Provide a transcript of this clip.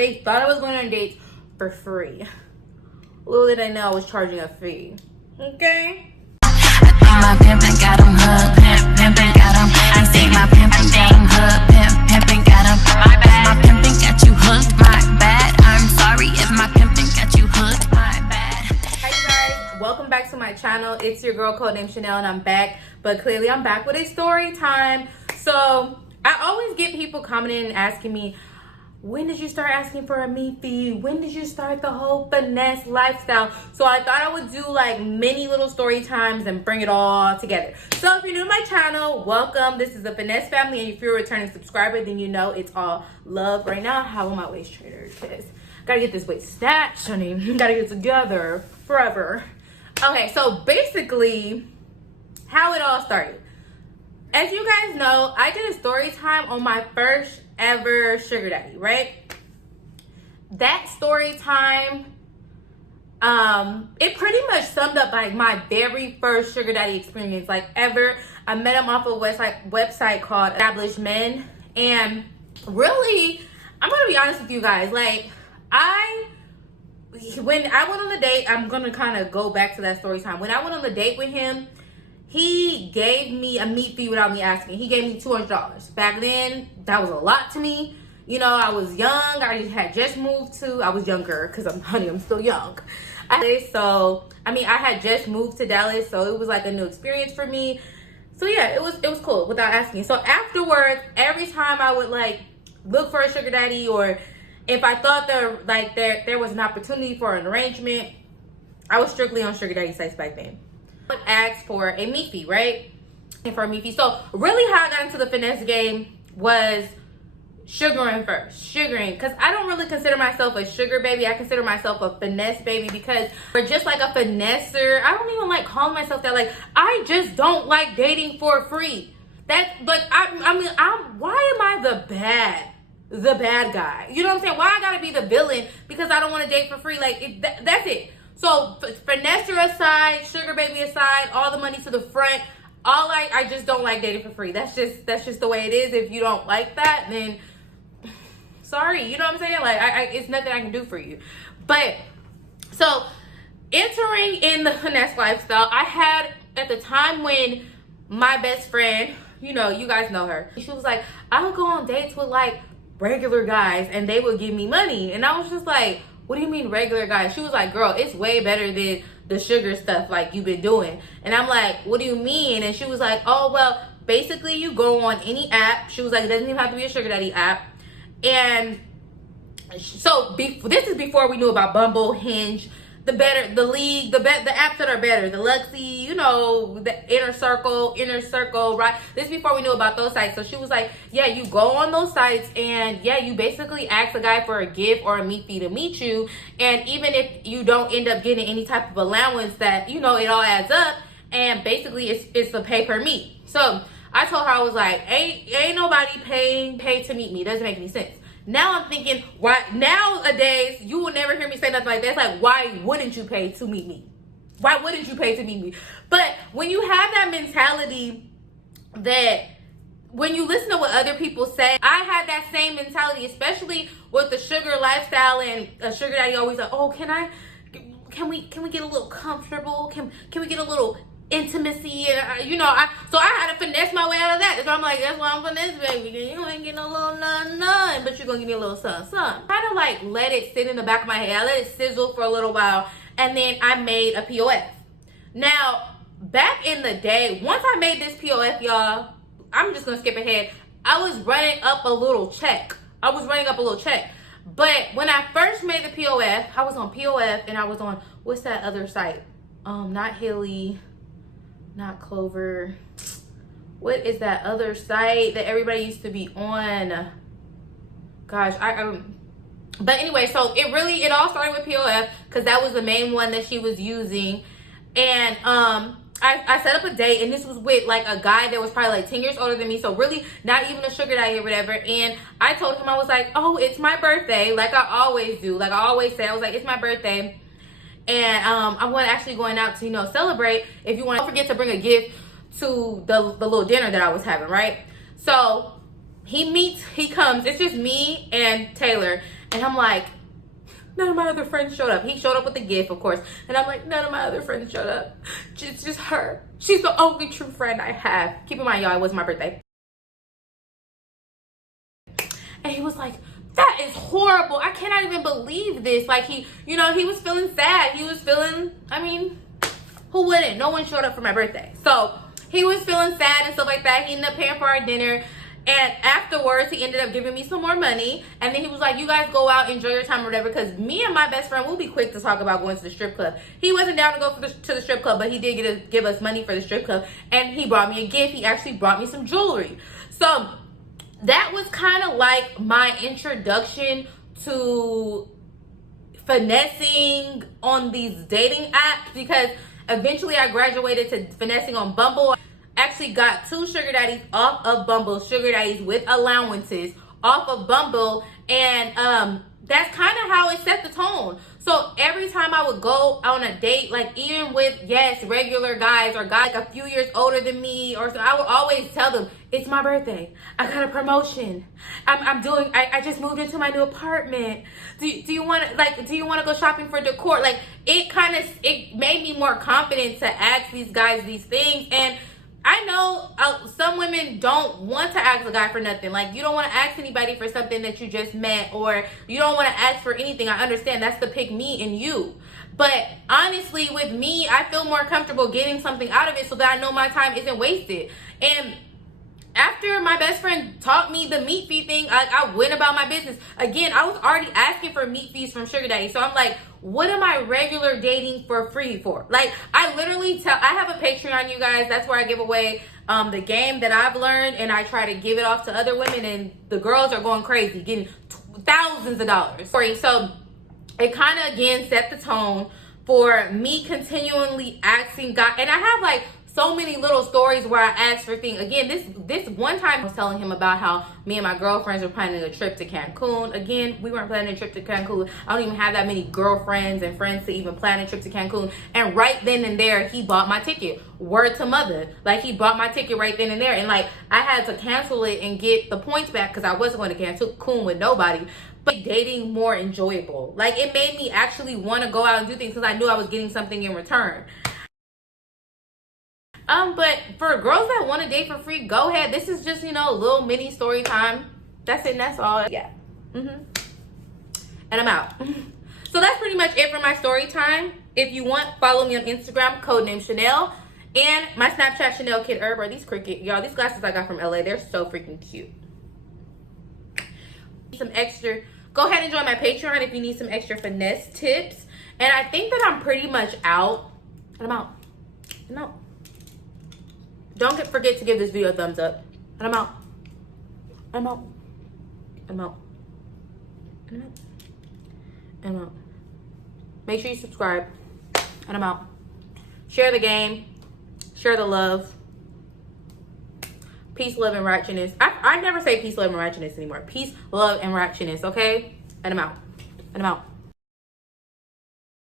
They thought I was going on dates for free. Little did they know I was charging a fee. Okay? I think my pimpin' got him hooked. Pimpin' got him. I think my pimpin' got him hooked. Pimpin' got him. My bad. My pimpin' got you hooked. My bad. I'm sorry if my pimpin' got you hooked. My bad. Hey guys, welcome back to my channel. It's your girl Codenamechanel and I'm back. But clearly I'm back with a story time. So I always get people commenting and asking me, when did you start asking for a meat fee? When did you start the whole finesse lifestyle? So I thought I would do like many little story times and bring it all together. So if you're new to my channel, welcome. This is the Finesse family, and if you're a returning subscriber, then you know it's all love. Right now, how am my waist trainer? Because gotta get this waist snatched, honey. Gotta get it together forever. Okay, so basically, how it all started. As you guys know, I did a story time on my first ever sugar daddy, right? That story time, it pretty much summed up like my very first sugar daddy experience like ever. I met him off a website called Established Men, and really, I'm gonna be honest with you guys, like when I went on the date, I'm gonna kind of go back to that story time. When I went on the date with him, he gave me a meat fee without me asking. He gave me $200. Back then, that was a lot to me. You know, I was young. I had just moved to, I was younger because I'm still young. I had just moved to Dallas, so it was like a new experience for me. So yeah, it was cool without asking. So afterwards, every time I would like look for a sugar daddy, or if I thought there was an opportunity for an arrangement, I was strictly on sugar daddy sites back then. Would ask for a meat fee, right? And for a meat fee. So really how I got into the finesse game was sugaring first. Sugaring. Because I don't really consider myself a sugar baby. I consider myself a finesse baby, because we're just like a finesser. I don't even like calling myself that. Like, I just don't like dating for free. That's like, why am I the bad guy? You know what I'm saying? Why I gotta be the villain because I don't want to date for free? Like, that's it. So finesser aside, sugar baby aside, all the money to the front, I just don't like dating for free. That's just the way it is. If you don't like that, then sorry. You know what I'm saying? Like, it's nothing I can do for you. But so entering in the finesse lifestyle, I had at the time when my best friend, you know, you guys know her, she was like, I would go on dates with like regular guys and they would give me money. And I was just like, what do you mean regular guys? She was like, girl, it's way better than the sugar stuff like you've been doing. And I'm like, what do you mean? And she was like, oh, well, basically you go on any app. She was like, it doesn't even have to be a sugar daddy app. And so this is before we knew about Bumble, Hinge, the apps that are better, the Luxy, you know, the inner circle, right? This is before we knew about those sites. So she was like, yeah, you go on those sites and yeah, you basically ask a guy for a gift or a meat fee to meet you. And even if you don't end up getting any type of allowance, that, you know, it all adds up, and basically it's a pay per meet. So I told her, I was like, ain't nobody pay to meet me. It doesn't make any sense. Now I'm thinking, why nowadays you will never hear me say nothing like that. It's like, why wouldn't you pay to meet me? Why wouldn't you pay to meet me? But when you have that mentality, that when you listen to what other people say, I had that same mentality, especially with the sugar lifestyle, and a sugar daddy always like, oh, can we get a little comfortable? Can we get a little intimacy? You know, so I had to finesse my way out of that. So I'm like, that's why I'm finesse, baby. You ain't getting a little none, but you're gonna give me a little something. Kind of like let it sit in the back of my head. I let it sizzle for a little while, and then I made a POF. Now, back in the day, once I made this POF, y'all, I'm just gonna skip ahead. I was running up a little check. But when I first made the POF, I was on POF, and I was on, what's that other site? Not Hilly, not Clover. What is that other site that everybody used to be on? Gosh, but anyway, so it all started with POF, because that was the main one that she was using. And I set up a date, and this was with like a guy that was probably like 10 years older than me, so really not even a sugar daddy or whatever. And I told him, I was like, oh, it's my birthday, like I always do, like I always say. I was like, it's my birthday, and I'm actually going out to, you know, celebrate. If you want, don't forget to bring a gift to the little dinner that I was having, right? So he comes, it's just me and Taylor, And I'm like, none of my other friends showed up. He showed up with a gift, of course. And I'm like, none of my other friends showed up. Just her. She's the only true friend I have. Keep in mind, y'all, it was my birthday. And he was like, that is horrible. I cannot even believe this. Like, he was feeling sad. He was feeling, I mean, who wouldn't? No one showed up for my birthday. So he was feeling sad and stuff like that. He ended up paying for our dinner. And afterwards, he ended up giving me some more money. And then he was like, you guys go out, enjoy your time or whatever. Because me and my best friend will be quick to talk about going to the strip club. He wasn't down to go to the strip club, but he did give us money for the strip club. And he brought me a gift. He actually brought me some jewelry. So that was kind of like my introduction to finessing on these dating apps, because eventually I graduated to finessing on Bumble. Actually got 2 sugar daddies off of Bumble, sugar daddies with allowances off of Bumble, and that's kind of how it set the tone. So every time I would go on a date, like even with, yes, regular guys or guys like a few years older than me, or so, I would always tell them, it's my birthday, I got a promotion, I just moved into my new apartment, do you want to go shopping for decor? Like, it made me more confident to ask these guys these things. And I know some women don't want to ask a guy for nothing. Like, you don't want to ask anybody for something that you just met, or you don't want to ask for anything. I understand, that's the pick me and you. But honestly, with me, I feel more comfortable getting something out of it so that I know my time isn't wasted. And after my best friend taught me the meat fee thing, I went about my business. Again, I was already asking for meat fees from sugar daddy. So I'm like, what am I regular dating for free for? Like, I literally I have a Patreon, you guys. That's where I give away the game that I've learned, and I try to give it off to other women, and the girls are going crazy, getting thousands of dollars. So it kind of, again, set the tone for me continually asking God. And I have like so many little stories where I asked for things. Again, this one time I was telling him about how me and my girlfriends were planning a trip to Cancun. Again, we weren't planning a trip to Cancun. I don't even have that many girlfriends and friends to even plan a trip to Cancun. And right then and there, he bought my ticket. Word to mother. Like, he bought my ticket right then and there. And like, I had to cancel it and get the points back because I wasn't going to Cancun with nobody. But dating more enjoyable. Like, it made me actually want to go out and do things because I knew I was getting something in return. But for girls that want to date for free, go ahead. This is just, a little mini story time. That's it, and that's all. Yeah. And I'm out. So that's pretty much it for my story time. If you want, follow me on Instagram, Codenamechanel, and my Snapchat, Chanel Kid Herb. Or these cricket, y'all, these glasses I got from LA, they're so freaking cute. Some extra, go ahead and join my Patreon if you need some extra finesse tips. And I think that I'm pretty much out. And I'm out. No. Don't forget to give this video a thumbs up. And I'm out. I'm out. I'm out. I'm out. I'm out. Make sure you subscribe. And I'm out. Share the game. Share the love. Peace, love, and righteousness. I never say peace, love, and righteousness anymore. Peace, love, and righteousness, okay? And I'm out. And I'm out.